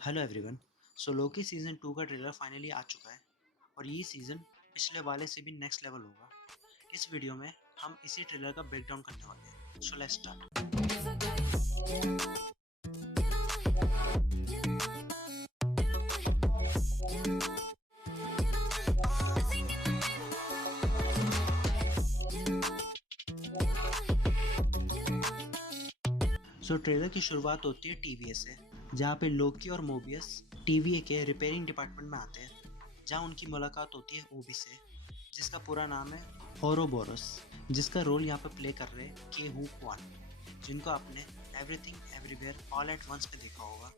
Hello everyone. So Loki season 2 का trailer finally आ चुका है और ये सीजन पिछले वाले से भी नेक्स्ट लेवल होगा। इस वीडियो में हम इसी ट्रेलर का ब्रेकडाउन करने वाले हैं। So let's start. So trailer की शुरुआत होती है टीवीए से, जहाँ पे लोकी और मोबियस टीवीए के रिपेयरिंग डिपार्टमेंट में आते हैं, जहाँ उनकी मुलाकात होती है ओबी से, जिसका पूरा नाम है ओरोबोरस, जिसका रोल यहाँ पे प्ले कर रहे हैं के हू क्वान, जिनको आपने everything everywhere all at once पे देखा होगा।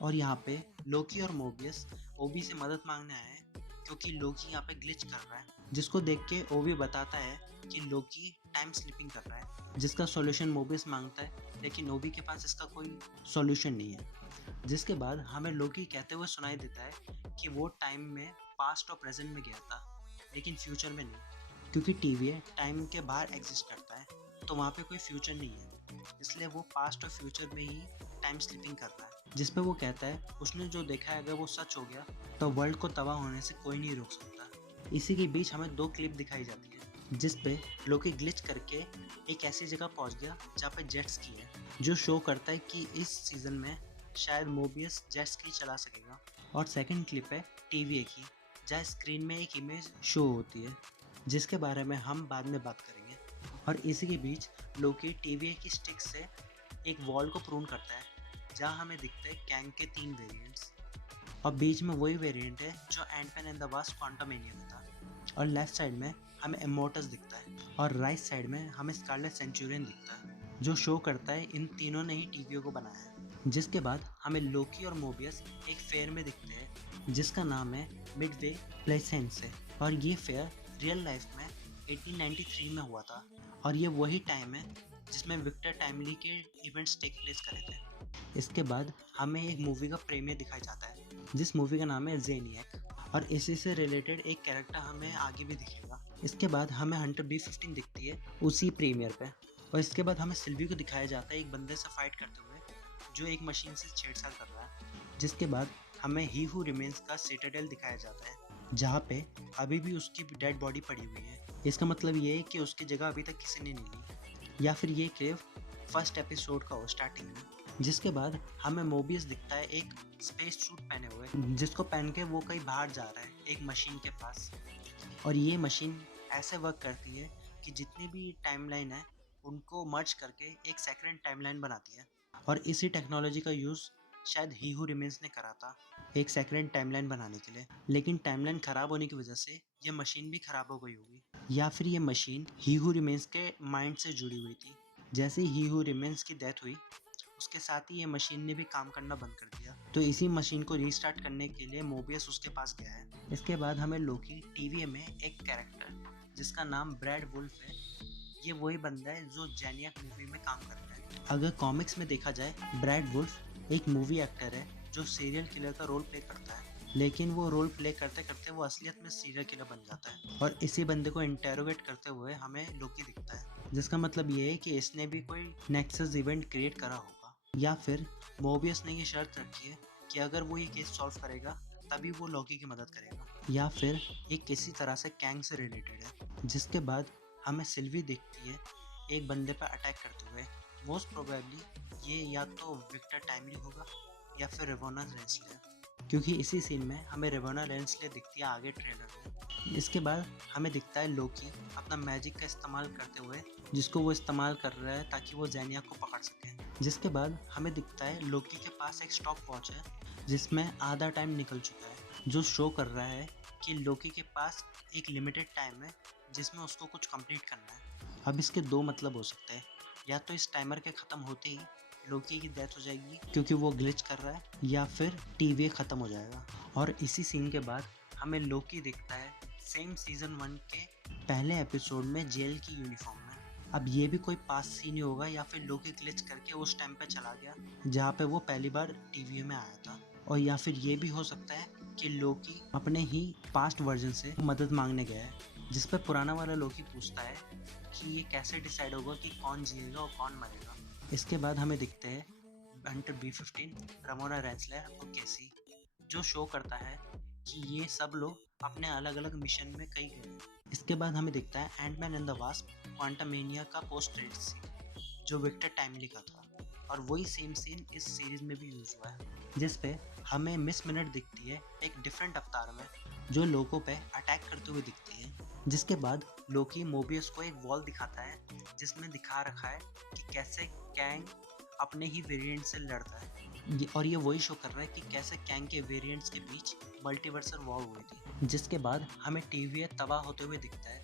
और यहाँ पे लोकी और मोबियस ओबी से मदद मांगने आए हैं, क्योंकि लोकी यहाँ पे ग्लिच कर रहा है, जिसको देख के ओबी बताता है कि लोकी टाइम स्लिपिंग कर रहा है, जिसका सॉल्यूशन मोबियस मांगता है, लेकिन ओबी के पास इसका कोई सॉल्यूशन नहीं है। जिसके बाद हमें लोकी कहते हुए सुनाई देता है कि वो टाइम में पास्ट और प्रेजेंट में गया था, लेकिन फ्यूचर में नहीं, क्योंकि टीवीए टाइम के बाहर एग्जिस्ट करता है, तो वहाँ पे कोई फ्यूचर नहीं है, इसलिए वो पास्ट और फ्यूचर में ही टाइम स्लिपिंग कर रहा है। जिस पे वो कहता है उसने जो देखा है अगर वो सच हो गया तो वर्ल्ड को तबाह होने से कोई नहीं रोक सकता। इसी के बीच हमें दो क्लिप दिखाई जाती है, जिस पे लोकी ग्लिच करके एक ऐसी जगह पहुंच गया जहाँ पे जेट स्की है, जो शो करता है कि इस सीजन में शायद मोबियस जेट स्की चला सकेगा। और सेकंड क्लिप है टीवीए की, जहाँ स्क्रीन में एक इमेज शो होती है, जिसके बारे में हम बाद में बात करेंगे। और इसी के बीच लोकी टीवीए की स्टिक से एक वॉल को प्रून करता है, जहाँ हमें दिखता है कैंग के 3 वेरिएंट्स, और बीच में वही वेरिएंट है जो Ant Man and the Wasp Quantumania में था। और लेफ्ट साइड में हमें इमोर्टस दिखता है, और राइट साइड में हमें स्कारलेट सेंचुरियन दिखता है, जो शो करता है इन तीनों ने ही टीवीओ को बनाया है। जिसके बाद हमें लोकी और मोबियस एक फेयर में दिखते हैं, जिसका नाम है मिडवे प्लेसेंस है, और ये फेयर रियल लाइफ में 1893 में हुआ था, और ये वही टाइम है जिसमें विक्टर टाइमली के इवेंट्स टेक प्लेस करे थे। इसके बाद हमें एक मूवी का प्रीमियर दिखाया जाता है, जिस मूवी का नाम है जेनियक, और इसी से रिलेटेड एक कैरेक्टर हमें आगे भी दिखेगा। इसके बाद हमें हंटर B-15 दिखती है उसी प्रीमियर पे, और इसके बाद हमें सिल्वी को दिखाया जाता है एक बंदे से फाइट करते हुए, जो एक मशीन से छेड़छाड़ कर रहा है। जिसके बाद हमें ही हू रिमेन्स का सिटाडेल दिखाया जाता है, जहाँ पे अभी भी उसकी डेड बॉडी पड़ी हुई है। इसका मतलब ये है कि उसकी जगह अभी तक किसी ने नहीं ली, या फिर ये क्लिप फर्स्ट एपिसोड का हो स्टार्टिंग में। जिसके बाद हमें मोबियस दिखता है एक स्पेस सूट पहने हुए, जिसको पहन के वो कहीं बाहर जा रहा है एक मशीन के पास, और ये मशीन ऐसे वर्क करती है कि जितनी भी टाइमलाइन है उनको मर्ज करके एक सेकंड टाइमलाइन बनाती है। और इसी टेक्नोलॉजी का यूज़ शायद ही हू रिमेन्स ने करा था एक सेकंड टाइमलाइन बनाने के लिए, लेकिन टाइमलाइन ख़राब होने की वजह से ये मशीन भी ख़राब हो गई होगी, या फिर ये मशीन ही हू रिमेन्स के माइंड से जुड़ी हुई थी। जैसे ही हू रिमेन्स की डेथ हुई, उसके साथ ही ये मशीन ने भी काम करना बंद कर दिया, तो इसी मशीन को रीस्टार्ट करने के लिए मोबियस उसके पास गया है। इसके बाद हमें लोकी टीवी में एक कैरेक्टर जिसका नाम ब्रैड वुल्फ है, ये वही बंदा है जो जेनियक मूवी में काम करता है। अगर कॉमिक्स में देखा जाए, ब्रैड वुल्फ एक मूवी एक्टर है जो सीरियल किलर का रोल प्ले करता है, लेकिन वो रोल प्ले करते करते वो असलियत में सीरियल किलर बन जाता है, और इसी बंदे को इंटेरोगेट करते हुए हमें लोकी दिखता है, जिसका मतलब ये है कि इसने भी कोई नेक्सस इवेंट क्रिएट करा होगा, या फिर मोबियस ने ये शर्त रखी है कि अगर वो ये केस सॉल्व करेगा तभी वो लोकी की मदद करेगा, या फिर ये किसी तरह से कैंग से रिलेटेड है। जिसके बाद हमें सिल्वी दिखती है एक बंदे पर अटैक करते हुए। मोस्ट प्रोबेबली ये या तो विक्टर टाइमली होगा या फिर रेवोना रेंसले, क्योंकि इसी सीन में हमें रेवोना रेंसले दिखती है आगे ट्रेलर में। इसके बाद हमें दिखता है लोकी अपना मैजिक का इस्तेमाल करते हुए, जिसको वो इस्तेमाल कर रहा है ताकि वो जेनिया को पकड़ सके। जिसके बाद हमें दिखता है लोकी के पास एक स्टॉप वॉच है, जिसमें आधा टाइम निकल चुका है, जो शो कर रहा है कि लोकी के पास एक लिमिटेड टाइम है जिसमें उसको कुछ कंप्लीट करना है। अब इसके दो मतलब हो सकते हैं, या तो इस टाइमर के ख़त्म होते ही लोकी की डेथ हो जाएगी क्योंकि वो ग्लिच कर रहा है, या फिर टीवी ख़त्म हो जाएगा। और इसी सीन के बाद हमें लोकी दिखता है सेम सीजन 1 के पहले एपिसोड में जेल की यूनिफॉर्म में। अब ये भी कोई पास सीन ही होगा, या फिर लोकी ग्लिच करके उस टाइम पे चला गया जहाँ पे वो पहली बार टीवी में आया था, और या फिर ये भी हो सकता है कि लोकी अपने ही पास्ट वर्जन से मदद मांगने गया है, जिस पे पुराना वाला लोकी पूछता है कि ये कैसे डिसाइड होगा कि कौन जिएगा और कौन मरेगा। इसके बाद हमें दिखते हैं हंटर B15, रमोना रेंसलर और केसी, जो शो करता है कि ये सब लोग अपने अलग अलग मिशन में कहीं गए हैं। इसके बाद हमें दिखता है Ant Man and the Wasp Quantumania का पोस्ट क्रेडिट सीन, जो विक्टर टाइमली का था, और वही सेम सीन इस सीरीज में भी यूज हुआ है, जिस पे हमें मिस मिनट दिखती है एक डिफरेंट अवतार में, जो लोगों पे अटैक करते हुए दिखती है। जिसके बाद लोकी मोबियस को एक वॉल दिखाता है जिसमें दिखा रखा है कि कैसे कैंग अपने ही वेरिएंट से लड़ता है, और ये वही शो कर रहा है कि कैसे कैंग के वेरिएंट्स के बीच मल्टीवर्सल वॉर हुई थी। जिसके बाद हमें टीवी तबाह होते हुए दिखता है,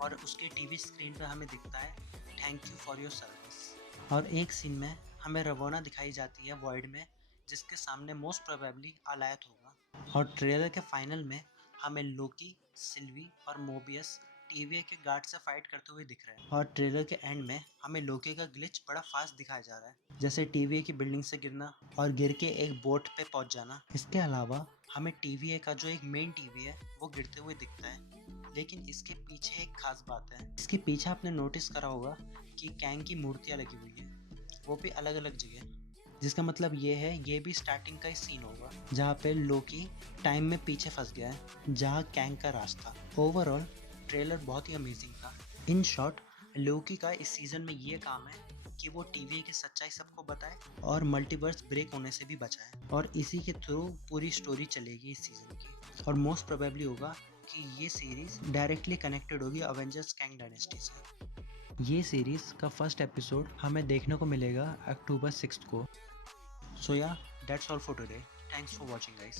और उसके टीवी स्क्रीन पे हमें दिखता है thank you for your service. और एक सीन में हमें रवोना दिखाई जाती है वॉइड में, जिसके सामने मोस्ट प्रोबेबली अलायत होगा। और ट्रेलर के फाइनल में हमें लोकी, सिल्वी और मोबियस टीवीए के गार्ड से फाइट करते हुए दिख रहे हैं। और ट्रेलर के एंड में हमें लोकी का ग्लिच बड़ा फास्ट दिखाया जा रहा है, जैसे टीवीए की बिल्डिंग से गिरना और गिर के एक बोट पे पहुंच जाना। इसके अलावा हमें टीवीए का जो एक मेन टीवी है वो गिरते हुए दिखता है, लेकिन इसके पीछे एक खास बात है। इसके पीछे आपने नोटिस करा होगा कि कैंग की मूर्तियां लगी हुई है, वो भी अलग अलग जगह, जिसका मतलब ये है ये भी स्टार्टिंग का ही सीन होगा जहाँ पे लोकी टाइम में पीछे फंस गया है जहाँ कैंग का रास्ता। ओवरऑल ट्रेलर बहुत ही अमेजिंग था। इन शॉर्ट, लोकी का इस सीजन में ये काम है कि वो टीवी की सच्चाई सबको बताए और मल्टीवर्स ब्रेक होने से भी बचाए, और इसी के थ्रू पूरी स्टोरी चलेगी इस सीजन की। और मोस्ट प्रोबेबली होगा कि ये सीरीज डायरेक्टली कनेक्टेड होगी अवेंजर्स कैंग डायनेस्टी से। ये सीरीज का फर्स्ट एपिसोड हमें देखने को मिलेगा अक्टूबर 6 को। So yeah, that's all for today. Thanks for watching, guys.